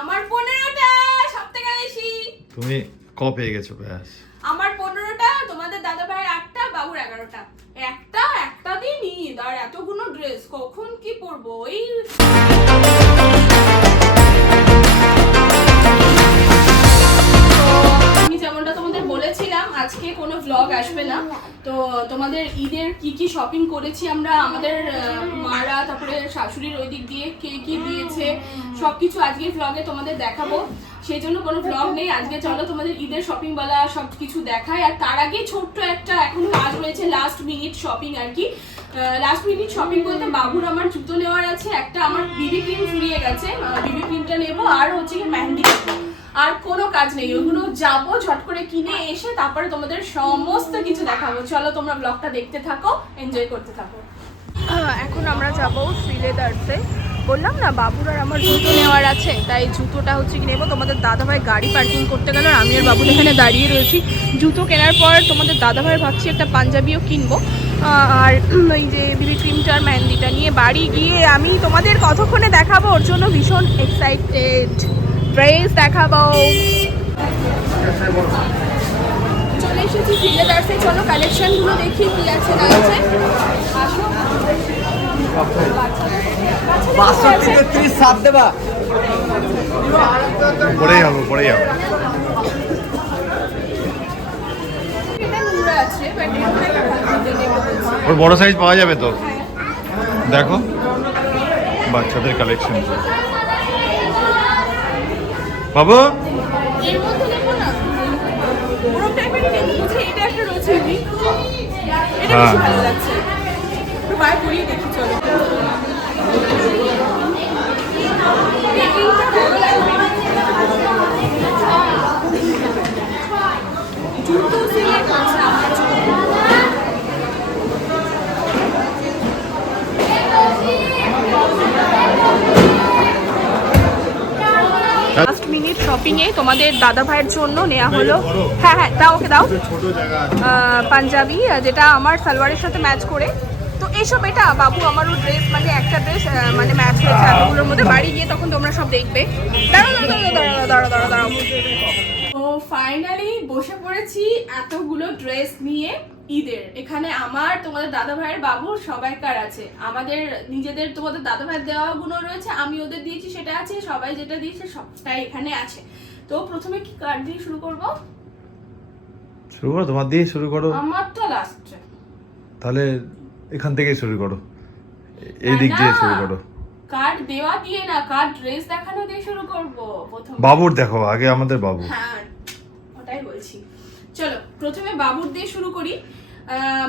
আমার পনেরোটা সব থেকে বেশি। তুমি ক পেয়ে গেছো ব্যাস? আমার পনেরোটা তোমাদের দাদা ভাইয়ের আটটা বাবুর এগারোটা। একটা একটা দিয়ে নিয়ে আর এতগুলো ড্রেস কখন কি পরবো? ওই আমি যেমনটা তোমাদের বলেছিলাম আজকে কোনো ভ্লগ আসবে না। তো তোমাদের ঈদের কি কি শপিং করেছি আমরা? আমাদের মারা তারপরে শাশুড়ির ওই দিক দিয়ে কে কি দিয়েছে? সবকিছু আজকের ভ্লগে তোমাদের দেখাবো। সেই জন্য কোনো ভ্লগ নেই। আজকে চলো তোমাদের ঈদের শপিং বলা সব কিছু দেখায় আর তার আগে ছোট্ট একটা এখন কাজ রয়েছে লাস্ট মিনিট শপিং আর কি। লাস্ট মিনিট শপিং বলতে বাবুর আমার জুতো নেওয়ার আছে একটা আমার বিবি ক্রিম ফুরিয়ে গেছে। বিবি ক্রিমটা নেব। আর হচ্ছে কি মেহেন্দি নেব আর কোনো কাজ নেই। ওগুলো যাব, ঝট করে কিনে এসে তারপরে তোমাদের সমস্ত কিছু দেখাবো। চলো তোমরা ব্লগটা দেখতে থাকো এনজয় করতে থাকো। এখন আমরা যাব শ্রীলেদার্সে। বললাম না, বাবুর আর আমার জুতো নেওয়ার আছে, তাই জুতোটা হচ্ছে কি নেব? তোমাদের দাদাভাই গাড়ি পার্কিং করতে গেল আর আমি আর বাবুর এখানে দাঁড়িয়ে রয়েছি। জুতো কেনার পর তোমাদের দাদাভাই ভাবছি একটা পাঞ্জাবিও কিনবো। আর ওই যে বিবি ক্রিমটা আর মেহেন্দিটা নিয়ে বাড়ি গিয়ে আমি তোমাদের কতক্ষণে দেখাবো? ওর জন্য ভীষণ এক্সাইটেড ড্রেস দেখাবো। চলে এসেছি সিলেদার্সে চলো কালেকশনগুলো দেখি কি আছে না আছে। বাষট্টি তেত্রিশ সাত দেবা। আছে বাট ওর বড় সাইজ পাওয়া যাবে তো? দেখো বাচ্চাদের কালেকশন বাবু? এর মধ্যে নেব না ওরম টাইপেরই নেব বুঝে এটা একটা রয়েছে unique। এটা বেশি হ্যাঁ। ভালো লাগছে একটু বার করিয়ে দেখি চলো এইটা ভালো লাগবে। জুতো select আছে আমার জন্য। লাস্ট মিনিট শপিং এ তোমাদের দাদা ভাইয়ের জন্য নেওয়া হলো। হ্যাঁ হ্যাঁ দাও ওকে দাও। পাঞ্জাবি যেটা আমার সালোয়ারের সাথে ম্যাচ করে। তো এইসব এটা বাবু আমারও ড্রেস মানে একটা ড্রেস মানে ম্যাচ হয়েছে এতগুলোর মধ্যে। বাড়ি গিয়ে তখন তোমরা সব দেখবে। দাঁড়াও দাঁড়াও দাঁড়াও দাঁড়াও দাঁড়াও দাঁড়াও তো ফাইনালি বসে পড়েছি এতগুলো ড্রেস নিয়ে। ঈদের। এখানে আমার তোমাদের দাদা ভাইয়ের বাবুর সবাইকার আছে। আমাদের নিজেদের তোমাদের দাদা ভাইয়ের দেওয়া গুলো রয়েছে আমি ওদের দিয়েছি সেটা আছে সবাই যেটা দিয়েছে সবটাই এখানে আছে। তো প্রথমে কি কার্ড দিয়ে শুরু করব? শুরু করো তোমার দিয়ে শুরু করো। আমারটা লাস্টে তাহলে এখান থেকে শুরু করো। এই দিক দিয়ে শুরু করো। কার্ড দেওয়া দিয়ে না কার্ড ড্রেস দেখানো দিয়ে শুরু করব প্রথম। বাবুর দেখো আগে আমাদের বাবু। হ্যাঁ ওটাই বলছি। চলো প্রথমে বাবুর দিয়ে শুরু করি।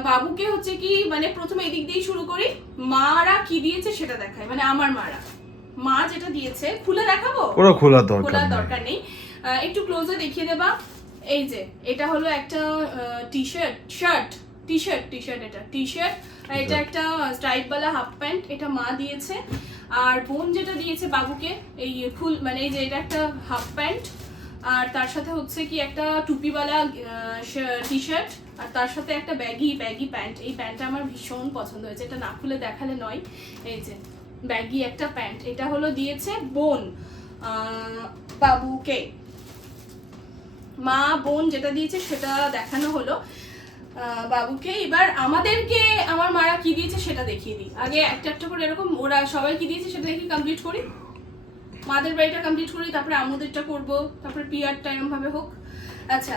বাবুকে হচ্ছে কি মানে প্রথমে এদিক দিয়ে শুরু করি। মারা কি দিয়েছে সেটা দেখায় মানে আমার মারা। মা যেটা দিয়েছে খুলে দেখাবো? ওরা খোলার দরকার নেই। দরকার নেই। একটু ক্লোজে দেখিয়ে দেবা। এই যে এটা হলো একটা T shirt shirt T shirt T shirt এটা টি শার্ট আর এটা একটা স্ট্রাইপ স্ট্রাইপওয়ালা হাফ প্যান্ট এটা মা দিয়েছে। আর বোন যেটা দিয়েছে বাবুকে এই ফুল মানে এই যে এটা একটা হাফ প্যান্ট আর তার সাথে হচ্ছে কি একটা টুপিওয়ালা টি শার্ট আর তার সাথে একটা ব্যাগি ব্যাগি প্যান্ট এই প্যান্টটা আমার ভীষণ পছন্দ হয়েছে। এটা না খুলে দেখালে নয়। এই যে ব্যাগি একটা প্যান্ট এটা হলো দিয়েছে বোন বাবুকে। মা, বোন যেটা দিয়েছে সেটা দেখানো হলো। বাবুকে। এবার আমাদেরকে, আমার মারা কি দিয়েছে সেটা দেখিয়ে দিই। আগে একটা একটা করে এরকম, ওরা সবাই কি দিয়েছে সেটা দেখি কমপ্লিট করি। মাদের বাড়িটা কমপ্লিট করি তারপরে আমাদেরটা করব, তারপরে পিয়ারটা এরকম ভাবে হোক। আচ্ছা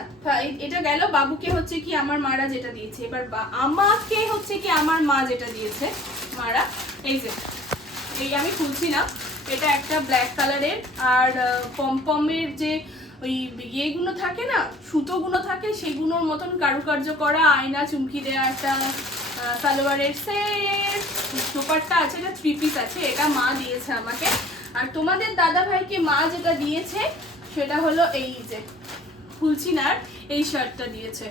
এটা গেল, বাবুকে হচ্ছে কি আমার মারা যেটা দিয়েছে। এবার আমাকে হচ্ছে কি আমার মা যেটা দিয়েছে, মারা, এই যে, এই আমি খুলছি না। এটা একটা ব্ল্যাক কালারের আর পমপমের যে ওই ইয়েগুলো থাকে না, সুতোগুলো থাকে, সেগুলোর মতন কারুকার্য করা, আয়না, চুমকি দেওয়া একটা সালোয়ারের সেট সুপারটা আছে, এটা থ্রি পিস আছে, এটা মা দিয়েছে আমাকে। আর তোমাদের দাদা ভাইকে মা যেটা দিয়েছে সেটা হলো এই যে আর, এই শার্টটা দিয়েছে।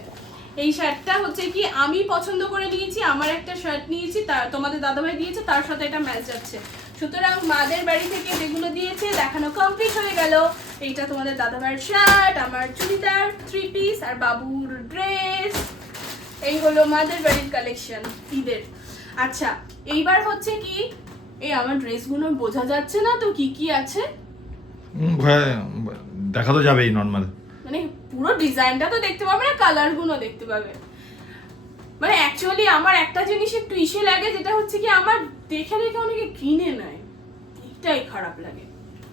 এই শার্টটা হচ্ছে কি আমি পছন্দ করে নিয়েছি আমার একটা শার্ট নিয়েছি তার তোমাদের দাদাভাই দিয়েছে তার সাথে এটা ম্যাচ যাচ্ছে। সুতরাং মাদের বাড়ি থেকে যেগুলো দিয়েছে দেখানো কমপ্লিট হয়ে গেল। এইটা তোমাদের দাদাভাইয়ের শার্ট আমার চুড়িদার থ্রি পিস আর বাবুর ড্রেস এই হলো মাদের বাড়ির কালেকশন ঈদের। আচ্ছা এইবার হচ্ছে কি এই আমার ড্রেসগুলো বোঝা যাচ্ছে না তো কি কি আছে? দেখা তো যাবেই নর্মাল মানে পুরো ডিজাইনটা তো দেখতে পাবে না কালারগুলো দেখতে পাবে। মানে অ্যাকচুয়ালি আমার একটা জিনিস একটু ইসে লাগে যেটা হচ্ছে কি আমার দেখে দেখে অনেকে কিনে নেয়। এটাই খারাপ লাগে।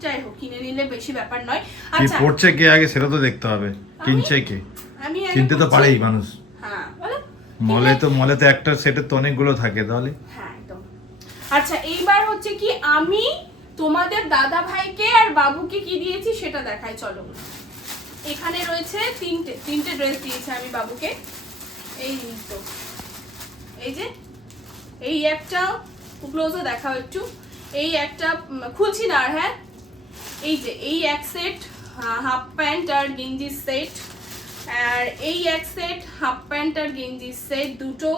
যাই হোক কিনে নিলে বেশি ব্যাপার নয়। আচ্ছা। পড়ছে কে আগে সেটা তো দেখতে হবে। কিনছে কে? আমি কিনতে তো পারেই মানুষ। হ্যাঁ বলো। মলে তো মলে তো একটা সেটের তো অনেকগুলো থাকে তাহলে? হ্যাঁ। আচ্ছা এইবার হচ্ছে কি আমি তোমাদের দাদা ভাইকে আর বাবুকে কি দিয়েছি সেটা দেখাই, চলো। এখানে রয়েছে তিনটে তিনটে ড্রেস দিয়েছি আমি বাবুকে। এই তো। এই যে, এই একটা ক্লোজও দেখাও একটু। এই একটা খুলছি না আর হ্যাঁ? এই যে, এই এক সেট হাফ প্যান্ট আর গেঞ্জির সেট আর এই এক সেট হাফ প্যান্ট আর গেঞ্জির সেট দুটো।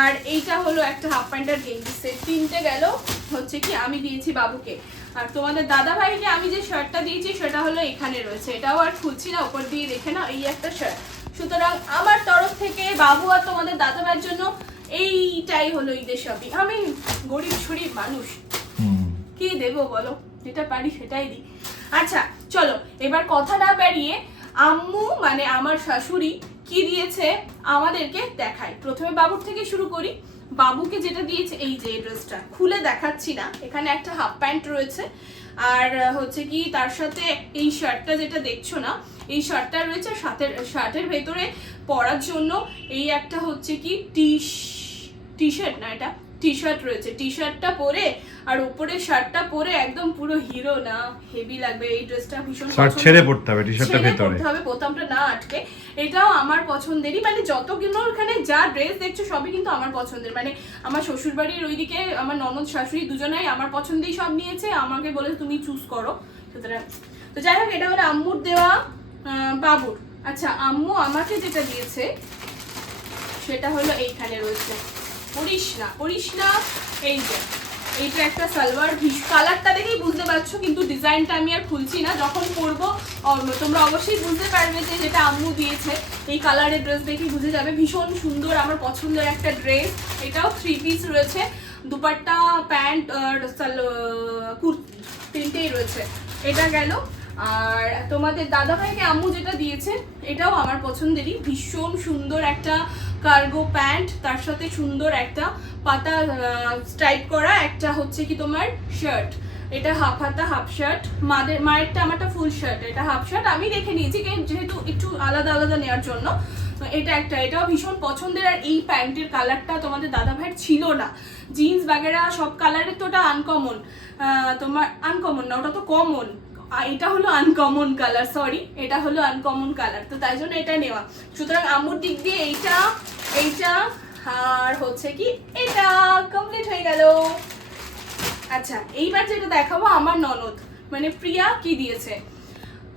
আর এইটা হলো একটা হাফ প্যান্ট আর গেঞ্জি সেট তিনটে গেল হচ্ছে কি আমি দিয়েছি বাবুকে। আর তোমাদের দাদা ভাইকে আমি যে শার্টটা দিয়েছি সেটা হলো এখানে রয়েছে। এটাও আর খুলছি না ওপর দিয়ে দেখে না এই একটা শার্ট সুতরাং আমার তরফ থেকে বাবু আর তোমাদের দাদা ভাইয়ের জন্য এইটাই হলো ঈদের শপিং আমি গরিব শরীর মানুষ। কি দেবো বলো? যেটা পারি সেটাই দিই। আচ্ছা চলো এবার কথা না বেরিয়ে আম্মু মানে আমার শাশুড়ি কি দিয়েছে আমাদেরকে দেখায় প্রথমে বাবুর থেকে শুরু করি। বাবুকে যেটা দিয়েছে, এই যে ড্রেসটা, খুলে দেখাচ্ছি না। এখানে একটা হাফ প্যান্ট রয়েছে। আর হচ্ছে কি, তার সাথে এই শার্টটা যেটা দেখছ না, এই শার্টটা রয়েছে শার্টের শার্টের ভেতরে পরার জন্য এই একটা হচ্ছে কি টি টি শার্ট না এটা? টি শার্ট রয়েছে। টি শার্টটা পরে আর উপরে শার্টটা পরে একদম পুরো হিরো না হেভি লাগবে। এই ড্রেসটা ভীষণ শার্ট ছেড়ে পড়তে হবে টি শার্টটা ভেতরে। পরতে হবে বোতামটা না আটকে। এটাও আমার পছন্দেরই। মানে যতগুলো এখানে যা ড্রেস দেখছ সবই কিন্তু আমার পছন্দের। মানে আমার শ্বশুর বাড়ির ওইদিকে আমার ননদ শাশুড়ি দুজনাই আমার পছন্দেই সব নিয়েছে। আমাকে বলে তুমি চুজ করো। সুতরাং তো যাই হোক এটা হলো আম্মুর দেওয়া বাবুর। আচ্ছা আম্মু আমাকে যেটা দিয়েছে সেটা হলো এইখানে রয়েছে। পড়িস না পড়িস না এই যে এইটা একটা সালোয়ার কালারটা দেখেই বুঝতে পারছ, কিন্তু ডিজাইনটা আমি আর খুলছি না। যখন পরবো তোমরা অবশ্যই বুঝতে পারবে যে যেটা আম্মু দিয়েছে, এই কালারের ড্রেস দেখেই বুঝে যাবে। ভীষণ সুন্দর, আমার পছন্দের একটা ড্রেস এটাও থ্রি পিস রয়েছে। দুপাট্টা, প্যান্ট, আর কুর্তি তিনটেই রয়েছে। এটা গেল। আর তোমাদের দাদা ভাইকে আম্মু যেটা দিয়েছে, এটাও আমার পছন্দেরই। ভীষণ সুন্দর একটা কার্গো প্যান্ট তার সাথে সুন্দর একটা পাতা স্ট্রাইপ করা একটা হচ্ছে কি তোমার শার্ট এটা হাফ হাতা হাফ শার্ট মাদের, মায়েরটা আমারটা ফুল শার্ট এটা হাফ শার্ট আমি দেখে নিয়েছি যেহেতু একটু আলাদা আলাদা নেওয়ার জন্য। এটা একটা, এটাও ভীষণ পছন্দের। আর এই প্যান্টের কালারটা তোমাদের দাদা ভাইয়ের ছিল না। জিন্স বাগেরা সব কালারের তো ওটা আনকমন তোমার আনকমন না, ওটা তো কমন এটা হলো আনকমন কালার সরি এটা হলো আনকমন কালার তো তাই জন্য এটা নেওয়া। সুতরাং আম্মুর দিক দিয়ে এইটা এইটা, আর হচ্ছে কি এটা কমপ্লিট হয়ে গেল। আচ্ছা এইবার যেটা দেখাবো আমার ননদ মানে প্রিয়া কি দিয়েছে?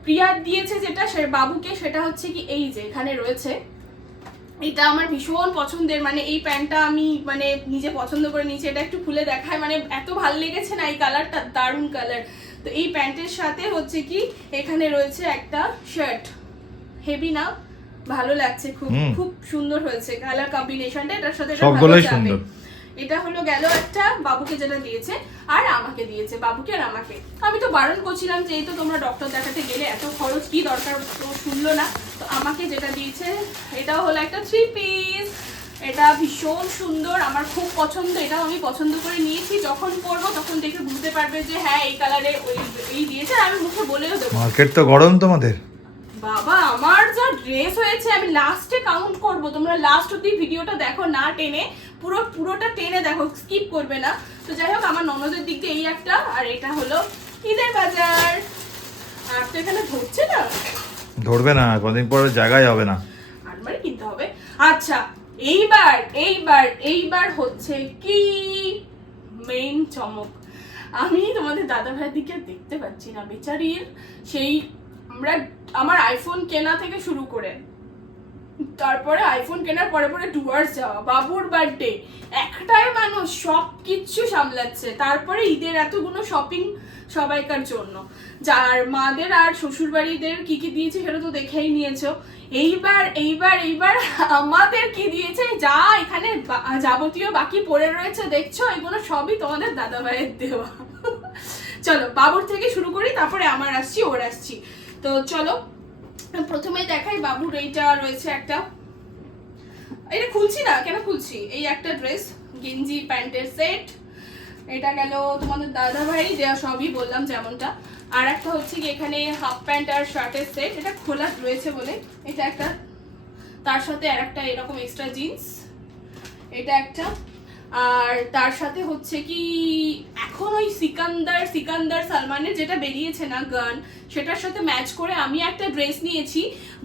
প্রিয়া দিয়েছে যেটা, সে বাবুকে, সেটা হচ্ছে কি এই যে, এখানে রয়েছে। এটা আমার ভীষণ পছন্দের মানে এই প্যান্টটা আমি মানে নিজে পছন্দ করে নিয়েছি, এটা একটু খুলে দেখায় মানে এত ভালো লেগেছে না এই কালারটা দারুণ কালার তো এই প্যান্টের সাথে হচ্ছে কি এখানে রয়েছে একটা শার্ট হেভি না ভালো লাগছে খুব খুব সুন্দর হয়েছে। কালার কম্বিনেশনটা এটার সাথে এটা সবগুলোই সুন্দর। এটা হলো গেল একটা বাবুকে যেটা দিয়েছে আর আমাকে দিয়েছে বাবুকে আর আমাকে। আমি তো বারণ করছিলাম যে এই তো তোমরা ডক্টর দেখাতে গেলে এত খরচ কি দরকার তো শুনলো না। তো আমাকে যেটা দিয়েছে এটাও হলো একটা থ্রি পিস এটা ভীষণ সুন্দর আমার খুব পছন্দ এটাও আমি পছন্দ করে নিয়েছি। যখন পরবো তখন দেখে বুঝতে পারবে যে হ্যাঁ এই কালারে ওই এই দিয়েছে আমি মুখে বলেও দেবো। মার্কেট তো গরম তোমাদের? বাবা আমার যা ড্রেস হয়েছে আমি লাস্টে কাউন্ট করব। তোমরা লাস্ট অব্দি ভিডিওটা দেখো না টেনে পুরো পুরোটা টেনে দেখো স্কিপ করবে না। তো যাই হোক আমার ননদের দিক দিয়ে এই একটা আর এটা হলো ঈদের বাজার। আর তো এখানে ধরছে না? ধরবে না কদিন পরে জায়গায় হবে না। আলমারি কিনতে হবে। আচ্ছা এইবার এইবার এইবার হচ্ছে কি? মেইন চমক। আমি তোমাদের দাদা ভাইয়ের দিকে দেখতে পাচ্ছি না, বেচারির সেই আমরা, আমার আইফোন কেনা থেকে শুরু করে তারপরে আইফোন কেনার পরে পরে টুয়ার্স যাওয়া, বাবুর বার্থডে একটাই মানুষ সব কিচ্ছু সামলাচ্ছে। তারপরে ঈদের এতগুলো শপিং সবাইকার জন্য। যার মাদের আর শ্বশুর বাড়িদের কি কি দিয়েছে সেটা তো দেখেই নিয়েছো। এইবার এইবার এইবার আমাদের কি দিয়েছে? যা এখানে যাবতীয় বাকি পড়ে রয়েছে, দেখছ? এগুলো সবই তোমাদের দাদা ভাইয়ের দেওয়া। চলো, বাবুর থেকে শুরু করি, তারপরে আমার আসছি, ওর আসছি। তো চলো প্রথমে দেখাই বাবুর এইটা রয়েছে একটা। এটা খুলছি না? কেন খুলছি? এই একটা ড্রেস গেঞ্জি, প্যান্টের সেট এটা গেল তোমাদের দাদা ভাই দেওয়া সবই বললাম যেমনটা। আর একটা হচ্ছে কি এখানে হাফ প্যান্ট আর শার্টের সেট এটা খোলা রয়েছে বলে। এটা একটা, তার সাথে আর একটা এরকম এক্সট্রা জিন্স এটা একটা। আর তার সাথে হচ্ছে কি, এখন ওই সিকান্দার সিকান্দার সালমানের যেটা বেরিয়েছে না গান সেটার সাথে ম্যাচ করে আমি একটা ড্রেস নিয়েছি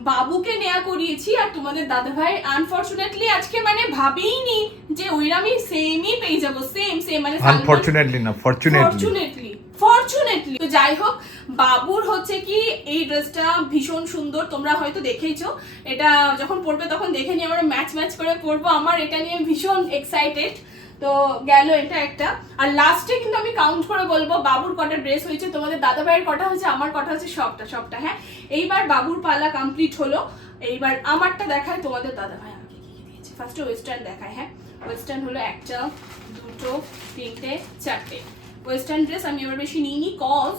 বাবুকে নেয়া করিয়েছি আর তোমাদের দাদা ভাই আনফরচুনেটলি আজকে মানে ভাবিনি যে ওইরকমই সেমই পেয়ে যাব সেম সেম মানে আনফরচুনেটলি না ফরচুনেটলি ফরচুনেটলি ফরচুনেটলি তো যাই হোক বাবুর হচ্ছে কি এই ড্রেসটা ভীষণ সুন্দর তোমরা হয়তো দেখেইছো। এটা যখন পরবে তখন দেখে নিয়ে আমরা ম্যাচ ম্যাচ করে পরবো। আমার এটা নিয়ে ভীষণ এক্সাইটেড তো গেল এটা একটা। আর লাস্টে কিন্তু আমি কাউন্ট করে বলব, বাবুর কটা ড্রেস হয়েছে, তোমাদের দাদা ভাইয়ের কটা হয়েছে, আমার কটা হচ্ছে সবটা সবটা হ্যাঁ? এইবার বাবুর পালা কমপ্লিট হলো। এইবার আমারটা দেখায়, তোমাদের দাদা ভাই আমাকে কি কি দিয়েছে। ফার্স্টে ওয়েস্টার্ন দেখায় হ্যাঁ? ওয়েস্টার্ন হলো একটা, দুটো, তিনটে, চারটে। ওয়েস্টার্ন ড্রেস আমি এবার বেশি নিইনি কজ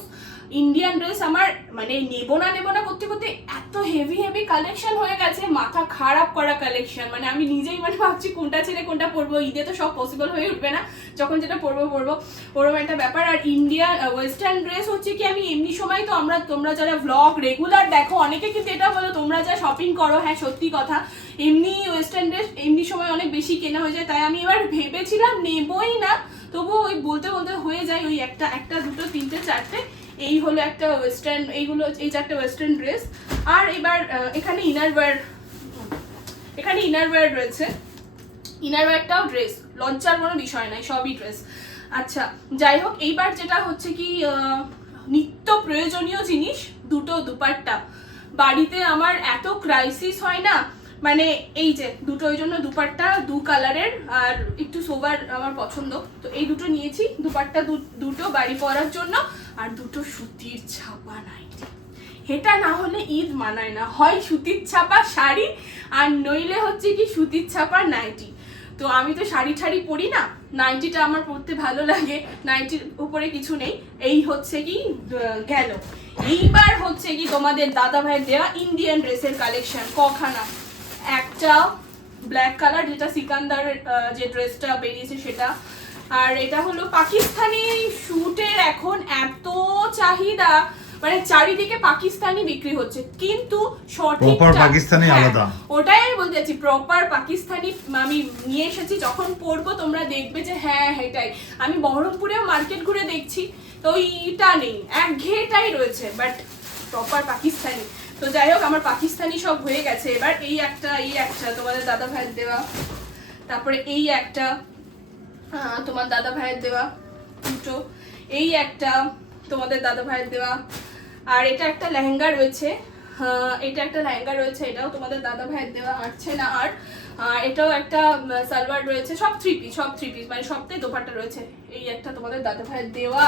ইন্ডিয়ান ড্রেস আমার মানে নেব না নেব না করতে করতে এত হেভি হেভি কালেকশন হয়ে গেছে, মাথা খারাপ করা কালেকশন মানে আমি নিজেই মানে ভাবছি কোনটা ছেড়ে কোনটা পরবো, ঈদে তো সব পসিবল হয়ে উঠবে না, যখন যেটা পরবো পরবো। ওরকম একটা ব্যাপার। আর ইন্ডিয়ান ওয়েস্টার্ন ড্রেস হচ্ছে কি, আমি এমনি সময় তো আমরা, তোমরা যারা ভ্লগ রেগুলার দেখো, অনেকে কিন্তু এটা বলো, তোমরা যা শপিং করো হ্যাঁ সত্যি কথা। এমনি ওয়েস্টার্ন ড্রেস এমনি সময় অনেক বেশি কেনা হয়ে যায়, তাই আমি এবার ভেবেছিলাম নেবই না, তবুও ওই বলতে বলতে হয়ে যায়, ওই একটা একটা, দুটো, তিনটে, চারটে। এই হলো একটা ওয়েস্টার্ন এইগুলো এই চারটে ওয়েস্টার্ন ড্রেস আর এবার এখানে ইনার ওয়্যার এখানে ইনার ওয়্যার রয়েছে। ইনার ওয়্যারটাও ড্রেস লজ্জার কোনো বিষয় নাই, সবই ড্রেস আচ্ছা যাই হোক, এইবার যেটা হচ্ছে কি নিত্য প্রয়োজনীয় জিনিস, দুটো দুপাট্টা। বাড়িতে আমার এত ক্রাইসিস হয় না মানে এই যে, দুটো ওই জন্য দুপাট্টা, দু কালারের আর একটু সোবার আমার পছন্দ। তো এই দুটো নিয়েছি, দুপাট্টা দুটো বাড়ি পরার জন্য। আর দুটো সুতির ছাপা নাইটি এটা না হলে ঈদ মানায় না। হয় সুতির ছাপা শাড়ি আর নইলে হচ্ছে কি সুতির ছাপা নাইটি। তো আমি তো শাড়ি ঠাড়ি পরি না নাইটিটা আমার পরতে ভালো লাগে নাইটির উপরে কিছু নেই। এই হচ্ছে কি গেল। এইবার হচ্ছে কি তোমাদের দাদা ভাইয়ের দেওয়া ইন্ডিয়ান ড্রেসের কালেকশন কখানা। একটা ব্ল্যাক কালার যেটা সিকান্দারের আহ, যে ড্রেসটা বেরিয়েছে সেটা। আর এটা হলো পাকিস্তানি শুটের এখন এত চাহিদা মানে চারিদিকে পাকিস্তানি বিক্রি হচ্ছে। কিন্তু সঠিক পাকিস্তানি আলাদা। ওটাই আমি বলতে চাচ্ছি প্রপার পাকিস্তানি আমি নিয়ে এসেছি যখন পরবো তোমরা দেখবে যে হ্যাঁ এটাই। আমি বহরমপুরেও মার্কেট ঘুরে দেখছি তো ওইটা নেই একঘেয়েটাই রয়েছে বাট প্রপার পাকিস্তানি। তো যাই হোক আমার পাকিস্তানি সব হয়ে গেছে। এবার এই একটা এই একটা তোমাদের দাদা ভাইয়ের দেওয়া। তারপরে এই একটা। তোমার দাদা ভাইয়ের দেওয়া দুটো। এই একটা তোমাদের দাদা ভাইয়ের দেওয়া। আর এটা একটা লেহেঙ্গা রয়েছে। এটা একটা লেহেঙ্গা রয়েছে, এটাও তোমাদের দাদা ভাইয়ের দেওয়া আসছে না আর। এটাও একটা সালোয়ার রয়েছে, সব থ্রি পিস সব থ্রি পিস মানে সবটাই দোপাট্টা রয়েছে। এই একটা তোমাদের দাদা ভাইয়ের দেওয়া।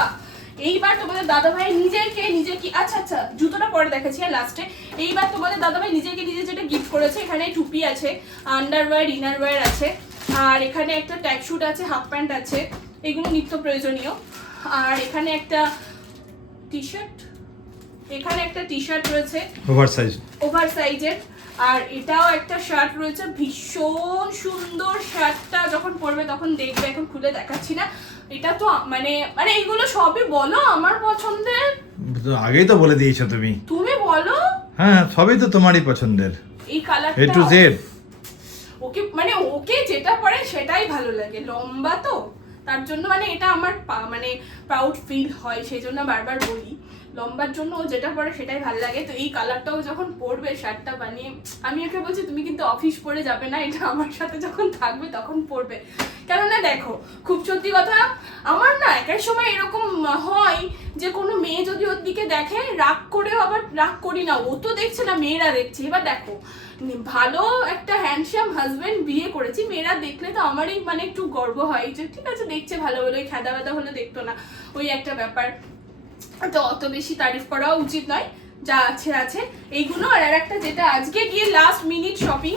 এইবার তোমাদের দাদা ভাই নিজেকে নিজে কি আচ্ছা আচ্ছা জুতোটা পরে দেখাচ্ছি আর লাস্টে এইবার তোমাদের দাদা ভাই নিজেকে নিজে যেটা গিফট করেছে, এখানে টুপি আছে আন্ডারওয়্যার ইনারওয়্যার আছে। আর এখানে একটা ট্যাগ শুট আছে হাফ প্যান্ট আছে এগুলো নিত্য প্রয়োজনীয়। আর এখানে একটা টি শার্ট এখানে একটা টি শার্ট রয়েছে। ওভার সাইজ ওভার সাইজের আর এটাও একটা শার্ট রয়েছে ভীষণ সুন্দর শার্টটা যখন পরবে তখন দেখবে এখন খুলে দেখাচ্ছি না। এটা তো মানে মানে এগুলো সবই বলো আমার পছন্দের। আগেই তো বলে দিয়েছ তুমি। তুমি বলো। হ্যাঁ সবই তো তোমারই পছন্দের। এই কালারটা এ টু জেড ওকে মানে ওকে যেটা পরে সেটাই ভালো লাগে। লম্বা তো, তার জন্য মানে এটা আমার মানে প্রাউড ফিল হয়, সেই জন্য বারবার বলি। লম্বার জন্য ও যেটা পরে সেটাই ভালো লাগে। তো এই কালারটাও যখন পরবে, শার্টটা বানিয়ে, আমি ওকে বলছি, তুমি কিন্তু অফিস পরে যাবে না, এটা আমার সাথে যখন থাকবে তখন পরবে। কেননা দেখো, খুব সত্যি কথা, আমার না একাই সময় এরকম হয় যে কোনো মেয়ে যদি ওর দিকে দেখে, রাগ করেও আবার রাগ করি না। ও তো দেখছে না, মেয়েরা দেখছে। এবার দেখো ভালো একটা হ্যান্ডসাম হাজবেন্ড বিয়ে করেছি। মেয়েরা দেখলে তো আমারই মানে একটু গর্ব হয়। যে ঠিক আছে, দেখছে ভালো ভালো ওই খেদা বেদা হলে দেখতো না, ওই একটা ব্যাপার। তো অত বেশি তারিফ করাও উচিত নয়, যা আছে আছে। এইগুলো আর একটা যেটা, আজকে গিয়ে লাস্ট মিনিট শপিং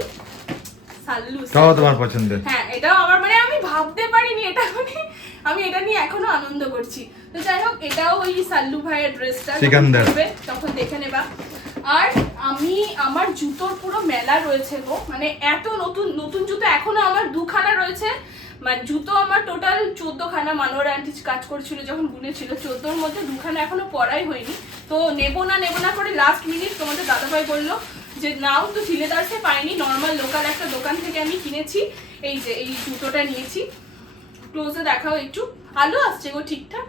তাও তোমার পছন্দের। হ্যাঁ এটাও আমার মানে আমি ভাবতে পারিনি এটা মানে আমি এটা নিয়ে এখনও আনন্দ করছি। তো যাই হোক এটাও ওই সাল্লু ভাইয়ের ড্রেসটা সিকান্দার। তখন দেখে নেবা। আর আমি আমার জুতোর পুরো মেলা রয়েছে গো মানে এত নতুন নতুন জুতো এখনও আমার দুখানা রয়েছে। মানে জুতো আমার টোটাল চোদ্দ খানা মানোয়ার আন্টি কাজ করছিল যখন গুনেছিল চোদ্দোর মধ্যে দুখানা এখনও পরাই হয়নি। তো নেব না নেব না করে লাস্ট মিনিট তোমাদের দাদাভাই বলল যে নাও তো সিলেদার্সে পাইনি নর্মাল লোকাল একটা দোকান থেকে আমি কিনেছি। এই যে, এই জুতোটা নিয়েছি। ক্লোজে দেখাও একটু। আলো আসছে গো ঠিকঠাক।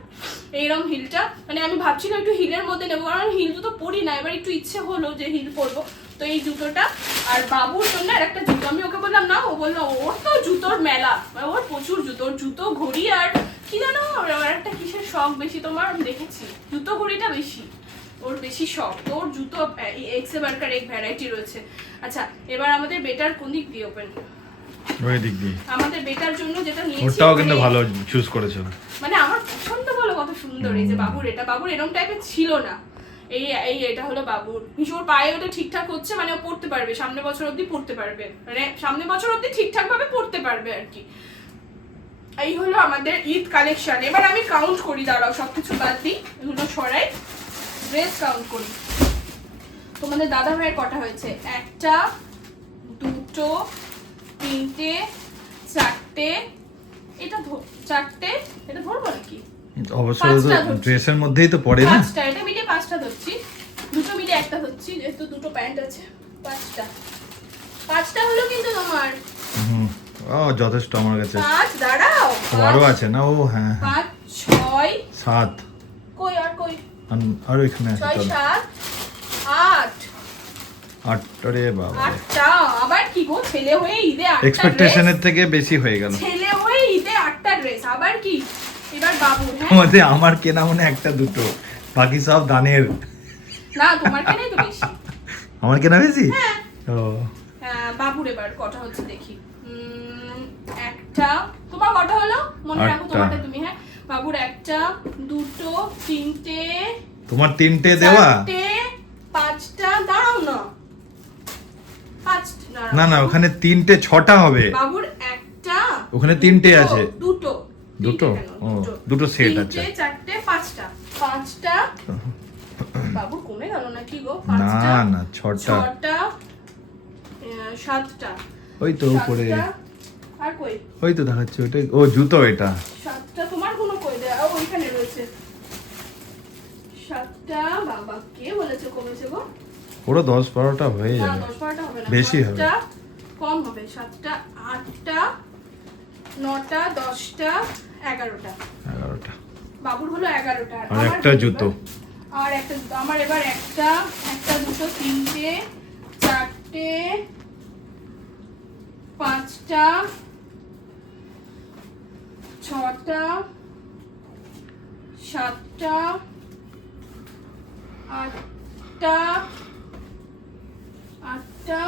এইরকম হিলটা মানে আমি ভাবছিলাম একটু হিলের মধ্যে নেব, কারণ হিল জুতো পরি না, এবার একটু ইচ্ছে হলো যে হিল পরবো। তো এই জুতোটা, আর বাবুর জন্য আর একটা জুতো, আমি ওকে বললাম না ও বলল, ওর তো জুতোর মেলা, ওর প্রচুর জুতো জুতো ঘড়ি আর কি জানো একটা কিসের শখ বেশি তোমার দেখেছি। জুতো ঘড়িটা বেশি। ওর বেশি শখ তো ওর জুতো এক্স বার্কার এক ভ্যারাইটি রয়েছে। আচ্ছা এবার আমাদের বেটার কোন দিক দিয়ে ওপেন ওই দিক দিয়ে। আমাদের বেটার জন্য যেটা নিয়েছি ওটাও কিন্তু ভালো চুজ করেছ। মানে আমার পছন্দ বলো কত সুন্দর এই যে বাবুর এটা বাবুর এরকম টাইপের ছিল না। এই এই এটা হলো বাবুর। ভীষণ পায়ে ওটা ঠিকঠাক হচ্ছে মানে ও পড়তে পারবে সামনে বছর অবধি পড়তে পারবে। মানে সামনে বছর অবধি ঠিকঠাক ভাবে পড়তে পারবে আর কি। এই হলো আমাদের ঈদ কালেকশন এবার আমি কাউন্ট করি দাঁড়াও সবকিছু বাদ দিই এগুলো সরাই। ড্রেস কাউন্ট করি। তোমাদের দাদা ভাইয়ের কটা হয়েছে? একটা দুটো তিনটে চারটে এটা চারটে এটা ধরবো নাকি? অবশ্য ড্রেসের মধ্যেই তো পড়ে না। পাঁচটা এটা মিলিয়ে পাঁচটা ধরছি। দুটো মিলিয়ে একটা ধরছি যেহেতু দুটো প্যান্ট আছে পাঁচটা। পাঁচটা হলো কিন্তু তোমার হুম ও যথেষ্ট আমার কাছে। পাঁচ দাঁড়াও আরও আছে না? ও হ্যাঁ হ্যাঁ। পাঁচ ছয়। সাত। কই আর কই? আরও এখানে আছে ছয় চলো সাত আট। আট আরে বাবা। আটটা। আবার কি গো ছেলে হয়ে ঈদে আটটা এক্সপেকটেশনের থেকে বেশি হয়ে গেল। ছেলে হয়ে ঈদে আটটা ড্রেস আবার কি? এবার বাবু হ্যাঁ? আমাদের আমার কেনা মনে একটা দুটো। বাকি সব দানের। না তোমার কেন তো বেশি। আমার কেনা বেশি? হ্যাঁ। ও। আহ, বাবুর এবার কটা হচ্ছে দেখি। একটা। তোমার কটা হলো? মনে রাখো তোমারটা তুমি হ্যাঁ? বাবুর একটা দুটো তিনটে তোমার তিনটে দেওয়া? পাঁচটা দাঁড়াও না। না না ওখানে তিনটে ছটা হবে। বাবুর একটা ওখানে তিনটে আছে। দুটো। দুটো? ও, দুটো। তিনটে, আছে। চারটে পাঁচটা। পাঁচটা? বাবু কমে গেল নাকি গো? না পাঁচটা? না ছটা। ছটা? সাতটা। ওই তো উপরে। আর কই? ওই তো দেখাচ্ছে ওইটা ও জুতো এটা সাতটা তোমার কোনো কই দেয়া ও ওইখানে রয়েছে সাতটা বাবা কে বলেছে কমেছে গো। পুরো দশ বারোটা হয়ে যাবে। দশ বারোটা হবে না। বেশি হবে। কম হবে। সাতটা আটটা নটা দশটা এগারোটা। এগারোটা। বাবুর হলো এগারোটা। আর একটা জুতো। আর একটা জুতো। আমার এবার একটা একটা দুটো তিনটে চারটে পাঁচটা ছটা সাতটা আটটা আটটা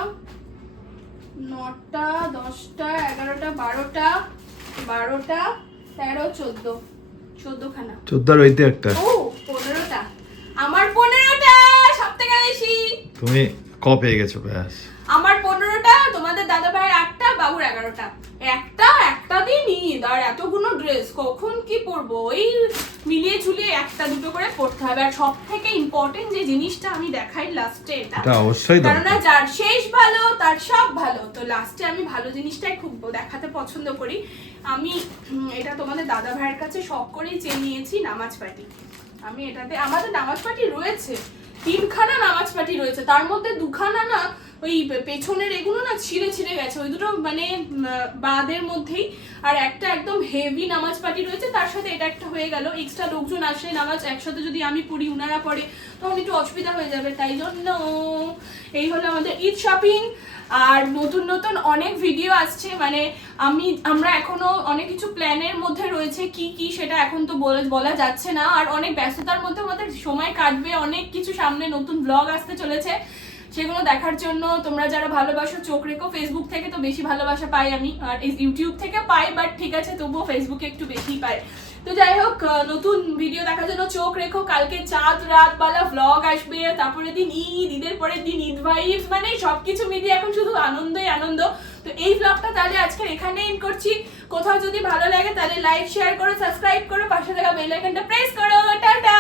নটা দশটা এগারোটা বারোটা বারোটা তেরো চোদ্দ চোদ্দখানা। চোদ্দ আর ওইতে একটা। ও পনেরোটা। আমার পনেরোটা সব থেকে বেশি। তুমি ক পেয়ে গেছো ব্যাস? আমার পনেরোটা তোমাদের দাদা ভাইয়ের আটটা বাবুর এগারোটা। দিন আর এতগুলো ড্রেস কখন কি পরবো? ওই মিলিয়ে ঝুলিয়ে একটা দুটো করে পড়তে হবে। আর সব থেকে ইম্পর্টেন্ট যে জিনিসটা আমি দেখাই লাস্টে এটা। এটা অবশ্যই কেননা যার শেষ ভালো তার সব ভালো। তো লাস্টে আমি ভালো জিনিসটাই খুব দেখাতে পছন্দ করি। আমি এটা তোমাদের দাদা ভাইয়ের কাছে শখ করেই চেয়ে নিয়েছি নামাজ পাটি আমি এটাতে আমাদের নামাজ পাটি রয়েছে। তিনখানা নামাজ পাটি রয়েছে। তার মধ্যে দুখানা না ওই পেছনের এগুলো না ছিঁড়ে ছিঁড়ে গেছে। ওই দুটো মানে বাঁধের মধ্যেই। আর একটা একদম হেভি নামাজ পাটি রয়েছে, তার সাথে এটা একটা হয়ে গেল। এক্সট্রা লোকজন আসলে নামাজ, একসাথে যদি আমি পড়ি, উনারা পড়ে, তখন একটু অসুবিধা হয়ে যাবে, তাই জন্য। এই হলো আমাদের ঈদ শপিং আর নতুন নতুন অনেক ভিডিও আসছে মানে আমি, আমরা এখনও অনেক কিছু প্ল্যানের মধ্যে রয়েছে, কি কি সেটা এখন তো বলা যাচ্ছে না। আর অনেক ব্যস্ততার মধ্যে আমাদের সময় কাটবে, অনেক কিছু সামনে নতুন ব্লগ আসতে চলেছে। সেগুলো দেখার জন্য তোমরা যারা ভালোবাসো, চোখ রেখো। ফেসবুক থেকে তো বেশি ভালোবাসা পাই আমি, আর ইউটিউব থেকে পাই বাট ঠিক আছে, তবুও ফেসবুকে একটু বেশি পাই। তো যাই হোক নতুন ভিডিও দেখার জন্য চোখ রেখো। কালকে চাঁদ রাত বালা ভ্লগ আসবে, তারপরে দিন ঈদ, ঈদের পরের দিন ঈদ ভাইবস মানে সবকিছু মিলিয়ে এখন শুধু আনন্দই আনন্দ। তো এই ব্লগটা তাহলে আজকে এখানে এন্ড করছি। কোথাও যদি ভালো লাগে তাহলে লাইক শেয়ার করো সাবস্ক্রাইব করো, পাশে থাকা বেল আইকনটা প্রেস করো। টাটা!